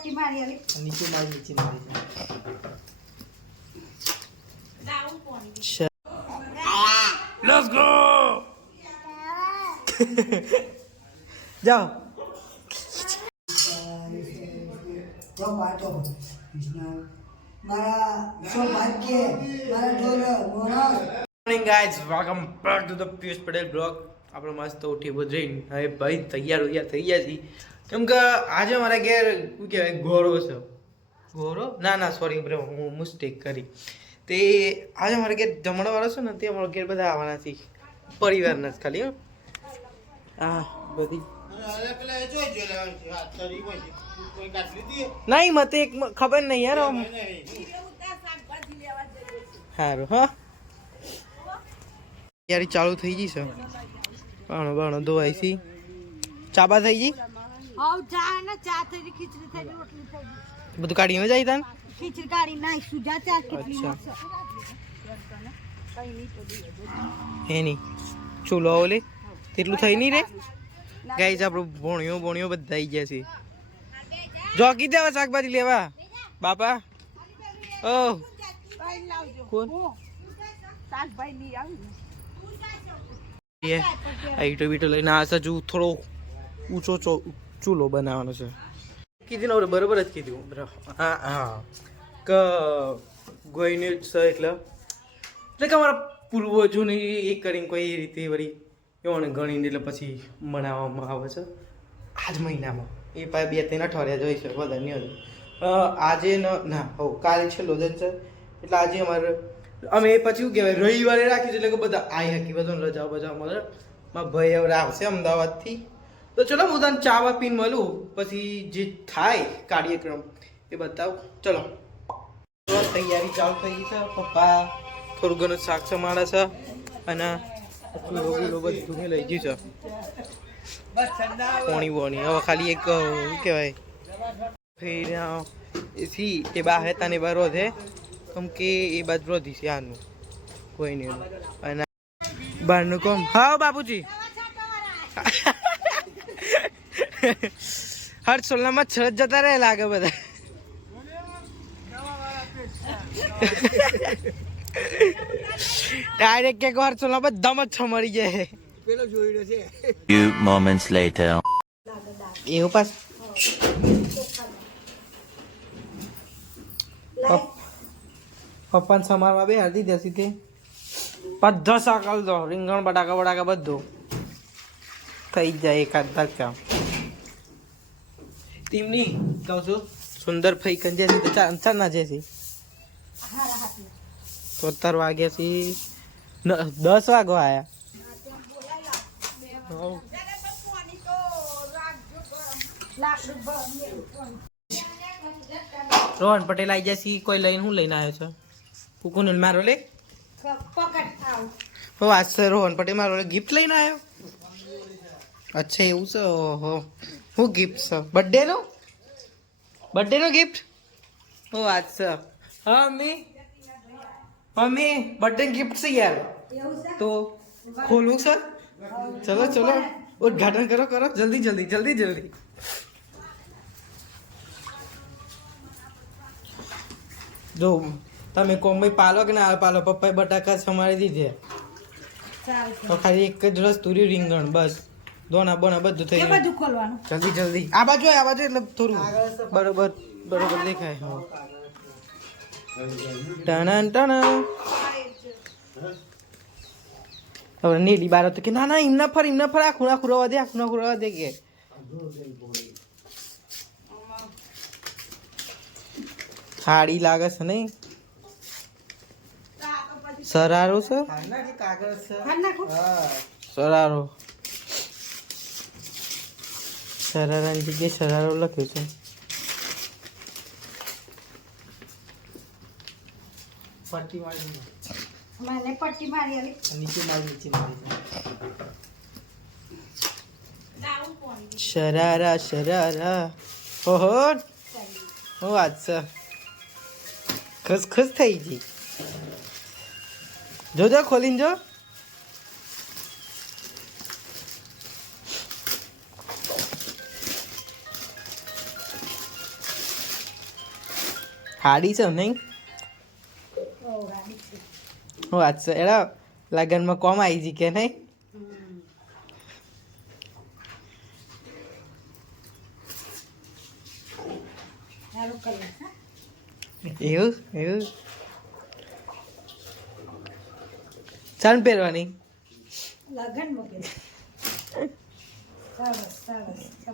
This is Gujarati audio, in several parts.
પટ્ટી મારી આલી નીચે મારી લેટ્સ ગો જાઓ morning guys welcome back to the Piyush Patel blog. આપણે મસ્ત ઉઠી બધરીને હવે ભાઈ તૈયાર થઈ ગયા છીએ કેમ કે આજે મારા ઘેર શું કહેવાય ઘોડો છે. ઘોડો ના સોરી બ્રો હું મિસ્ટેક કરી. તે આજે મારા ઘેર જમણવાળો છે ને તે અમારા ઘેર બધા આવવાના છે પરિવારના જ ખાલી. હા બધી નહીં મતે એક ખબર નહીં યાર. સારું હા તૈયારી ચાલુ થઈ ગઈ છે. બાણો ધોવાય છે. ચાબા થઈ ગઈ બધું કાઢીને જાય તા ખીચડી કાઢી નાખ સુજા ચા અચ્છા એની ચૂલો ઓલે તેટલું થઈ નહીં રે ગાઈસ આપણું ભોણિયો બધા આવી ગયા છે. જોકી દેવા શાકભાજી લેવા બાપા. ઓ કોણ આઈટો બીટો લઈને આ સજુ થોડો ઊંચો ચૂલો બનાવવાનો છે. કીધું ને બરોબર જ કીધું. હા કે ગોઈને છે એટલે કે અમારા પૂર્વજોની એ કરીને કોઈ રીતે વળી એવાને ગણીને એટલે પછી મનાવવામાં આવે છે આજ મહિનામાં. એ પાસે 2-3 અઠવાડિયા જોઈ છે વધારે નહીં હતું. આજે ના હો કાલે છેલ્લો દિન છે એટલે આજે અમારે અમે પછી શું કહેવાય રવિવારે રાખ્યું છે એટલે કે બધા આવી શકી બધાને રજા બજા મળે. મારા ભાઈ હવે આવશે અમદાવાદથી તો ચલો હું તને ચા પીને મળું પછી જે થાય કાર્યક્રમ એ બતાવું. ચલો તૈયારી ચાલુ થઈ ગઈ છે. પપ્પા થોડું ઘણું શાક સમાડે છે અને બધું લઈ ગયું છે પોણી બોણી. હવે ખાલી એક શું કહેવાય એથી એ બા હતા ને બા રોધે કેમ કે એ બાદ રોધી છે આનું કોઈ નહીં. અને બહારનું કોમ હા બાપુજી હર સોલનામાં છરજ જતા રહે લાગે બધા. ડાયરેક્ટ એક વાર સોલના બધા જ મરી જાય. પેલો જોઈ છે. Few moments later. એવું પાસ પપ્પાને સમારવા બે હરદી દેસી તે બધા સાકલ દો રીંગણ બટાકા બધું થઈ જાય એકાદ કામ. તેમની કહું છું સુંદર ફઈ કંજે છે તો ચાર ના જશે તો 17 વાગ્યા છે 10 વાગવા આયા. રોહન પટેલ આવી જશે. કોઈ લઈને હું લઈને આવ્યો છો કુકુને મારો લે હો આજ સર રોહન પટેલ મારો ગિફ્ટ લઈને આવ્યો. અચ્છા એવું છે. ઓહો હું ગિફ્ટ છે બર્થડે નો ગિફ્ટ હો આજ છે. હા મમ્મી બર્થડે ગિફ્ટ છે યાર તો ખોલવું છે. ચલો ઉદઘાટન કરો જલ્દી. જો તમે કોમભાઈ પાલો કે ના પાલો પપ્પાએ બટાકા સમારી દીધે તો ખાલી એક જ રસ તુર્યું રીંગણ બસ દોના બોના બધું થઈ ગયું. જલ્દી આ બાજુ એટલે થોડું બરોબર દેખાય. હા ટન હવે નીલી બાર તો કે ના એમના ફર આ ખૂણા રવા દે કે સાડી લાગે છે નહીં સરારો છે સરારાની જગ્યાએ સરારો લખ્યું છે. પટ્ટી મારી આલી નીચે શરારા ઓહો હું વાત છે ખુશ થઈ ગઈ. જોજો ખોલીને જો હાડી છે નહીં વાત છે એડા લગનમાં કોમ આવી જી કે નહીં એવું એવું ચાલ પહેરવાની લગન મોકલે સરસ સરસ ચલો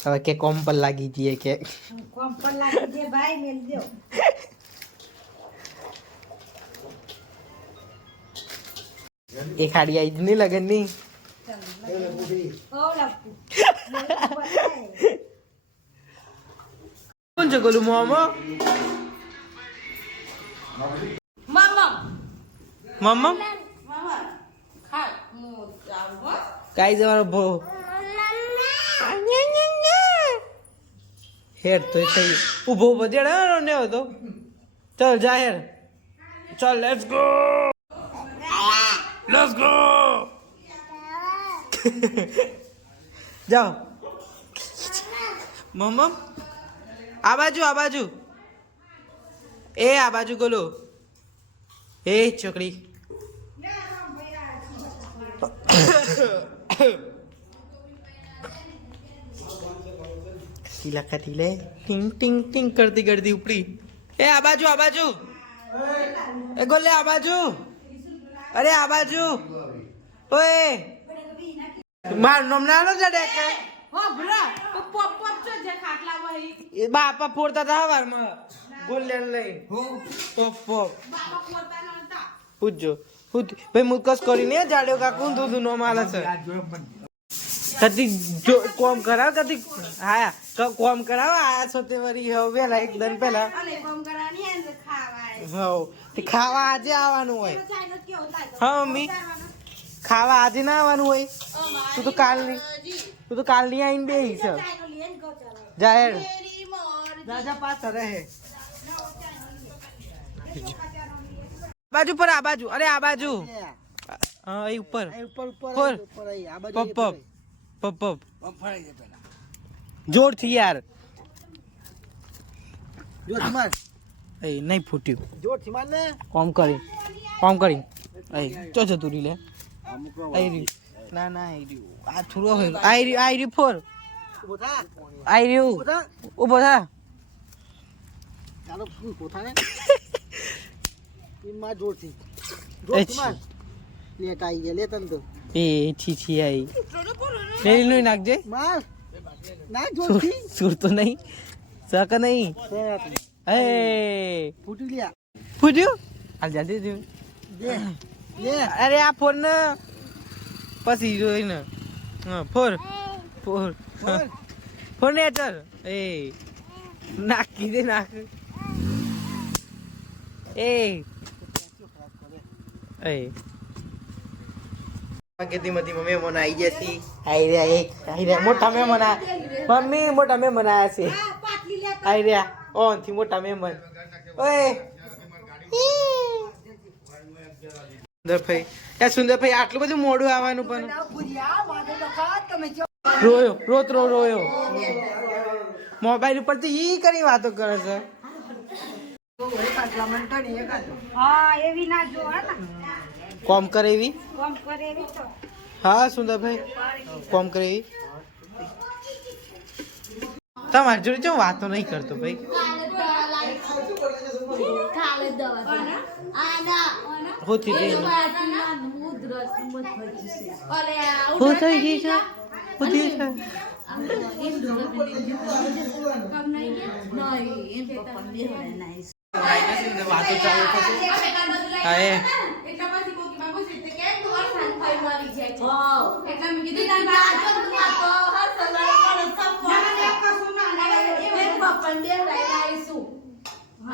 હવે કે કોમ પર લાગી જઈએ કે કોમ પર લાગી જે ભાઈ મેલ દો એક હાડી આવી જ નહીં લગન ની ઓ લપુ કોણ છે ગોલું મોમો મમ્મા કાઈ જવાનો ભો હેર તો થઈ ઊભો ઊભો દેડા ને હતો ચાલ જા હેર ચાલ લેટ્સ ગો જાઓ મમ્મા આ બાજુ એ આ બાજુ ગોલો એ છોકરી લખાતી લે ટિંગ ટિંગ ટિંગ કરતી કરતી ઉપડી એ આ બાજુ એ ગોલે આ બાજુ અરે આ બાજુ ઓય માર નામ ના લો જડે કે હો ભરા તો પોપ પોપ છો જે ખાટલા વહી એ બાપા ફોડતા હતા હવારમાં ગોલે લઈ હો પોપ પોપ બાબા પોતા નતા પૂછજો ભાઈ મુકસ કરીને જાડ્યો કાકુ દૂધ નો માલ છે કદી જો કોમ કરાવ કદી હા કોમ કરાવ આયા છો તે વરી વેલા એક દન પહેલા અને કોમ કરાની અંદર ખાવાય હો તે ખાવા આજે આવવાનું હોય ચાઈનો કેવો થાય હા મમ્મી ખાવા આજે ના આવવાનું હોય તું તો કાલની આવીને બેહી છે ચાઈનો લેન ગો ચાલો જાહેર મેરી મોર રાજા પાસ રહે આ બાજુ અરે આ બાજુ હા એ ઉપર પપ જોરથી યાર એ નહીં ફૂટ્યું કોમ કરી એ ચો જતું રી લે આઈ રી ના આઈ રી આ છુરો હે આઈ રી ફોર આઈ રી ઉભો થા એ છી આઈ તેરી નું નાખજે સુર તો નહીં સક નહીં એ ફૂટ્યું હાલ જલ્દી દે અરે આ ફોન ને પછી જોઈને ફોર ને ચલ એ નાખી દે નાખ એ કેતી મમ્મી મને આવી જતી આઈ રહ્યા મોટા મહેમાન મમ્મી મોટા મહેમાન આયા છે પાટલી લે આઈ રહ્યા ઓન થી મોટા મહેમાન ઓય સુંદરભાઈ આટલું બધું મોડું આવવાનું પણ રોયો મોબાઈલ ઉપર તો ઈ કરી વાતો કરે છે હા એવી ના જો હે ને કોમ કરે એવી કોમ કરે એવી તો હા સુંદરભાઈ કોમ કરે એવી તમારી જોડે જો વાતો નહીં કરતો ભાઈ હોતી જઈ હું થઈ ગઈ છે હોતી છે વાતો ચાલુ થશે હા એ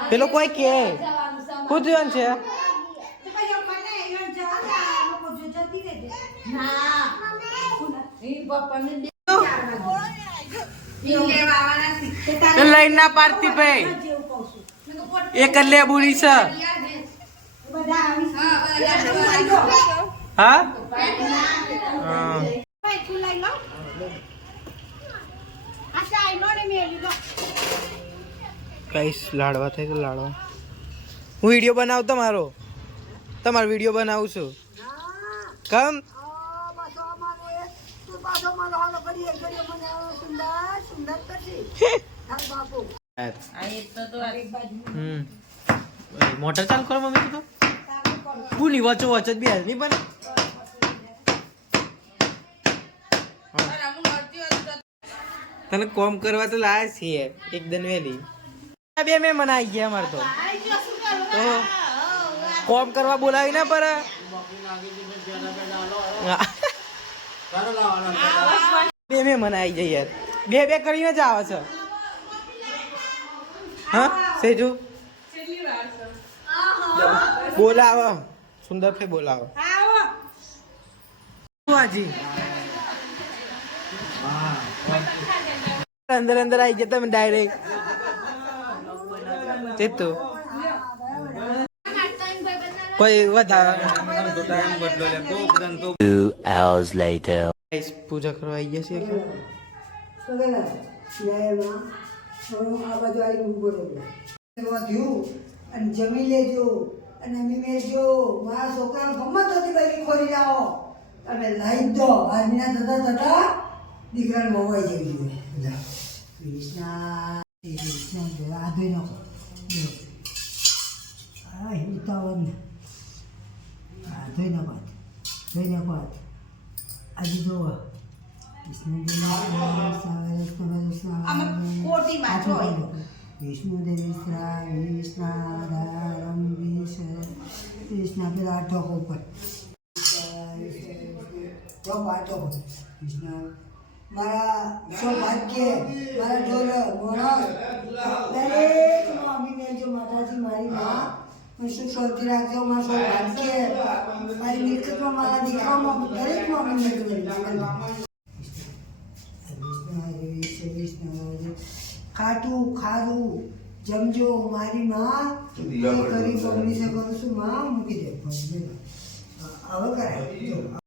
પેલો કોઈ કે શું થયું છે લઈ ના પાડતી ભાઈ એક લે બુરી છે હા ગાઈસ લાડવા થાય તો લાડવા હું વિડીયો બનાવું તમારો વિડીયો બનાવું છું કમ મોટર ચાલુ કરો મમ્મી તો પૂની વચ્ચો વચ્ચ જ બી નહીં બને તને કોમ કરવા તો લાય છીએ એકદમ વેલી બે મેં મનાઈ ગયા અમારે તો કોમ કરવા બોલાવી ના પર બે મેં મનાઈ જાય યાર બે કરીને જ આવે છે હા સેજુ બોલાવ સુંદર ફે બોલાવ હાજી અંદર આવી જતા મેં ડાયરેક્ટ ચેતુ કોઈ વધારે 2 hours later. પૂજા કરવા આવી ગયા છે અને જમી લેજો અને મેજો મારા છોકરાને ગમત હતી ભાઈ ખોરી જાઓ તમે લાવી દો આજના થતા દીકરાને મોવાઈ જવી જોઈએ કૃષ્ણ આ ધોઈ નાખો હા ઉતાવળ ને હા ધોઈ નાખો આજે જોવા કૃષ્ણ પેલા ઢોકો ઉપર કૃષ્ણ મારા સૌભાગ્ય મારા ઢોલ મોણસ દરેક મમ્મી મેલજો માતાજી મારી માં સુખ શાંતિ રાખજો મારા સૌભાગ્ય મારી મિલકતમાં મારા દીકરામાં દરેક મમ્મી મેળજો ખાટું ખારું જમજો મારી માં કરી પગની સે કરું છું માં મૂકી દે હવે કરાય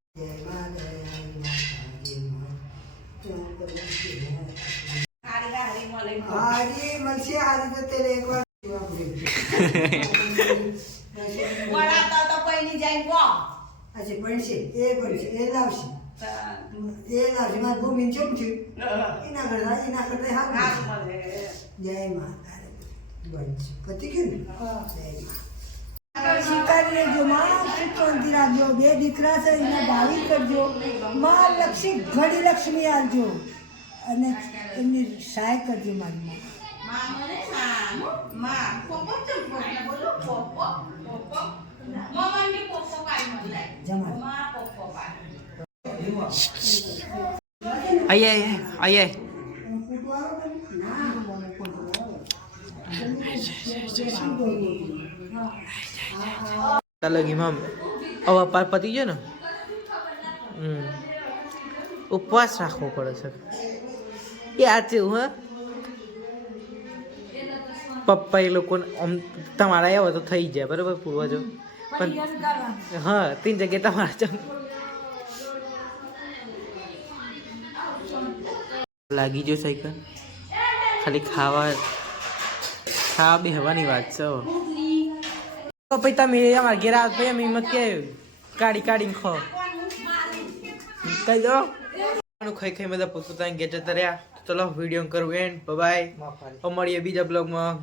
હારી મળશે હારી તો તેરે એકવાર અચ્છા ભણશે એ લાવશે મારી ભૂમિ ચમ છું એના કરતા હાથ જય માતા પતિ કે સ્વીકારી લેજો માં શાંતિ રાખજો બે દીકરા છે એને ભાવિ કરજો માં ઘડી લક્ષ્મી આવજો અને એમની સહાય કરજો મારી આયે લગી મામ હવે પાર પતી ગયો ને ઉપવાસ રાખવો પડે છે એ આ છે હા પપ્પા એ લોકોને આમ તમારા આવ્યા તો થઈ જાય બરાબર પૂર્વજો પણ હા 3 જગ્યાએ તમારા લાગી જો સાયકલ ખાલી ખાવા બેહવાની વાત છે પછી તમે અમારા ઘેર આવ પછી અમે એમાં કે કાઢીને ખો કહી દો ખાઈ બધા પોતાની ઘેર જતા રહ્યા ચલો વિડીયો કરવું એન્ડ બાય મળીએ બીજા બ્લોગમાં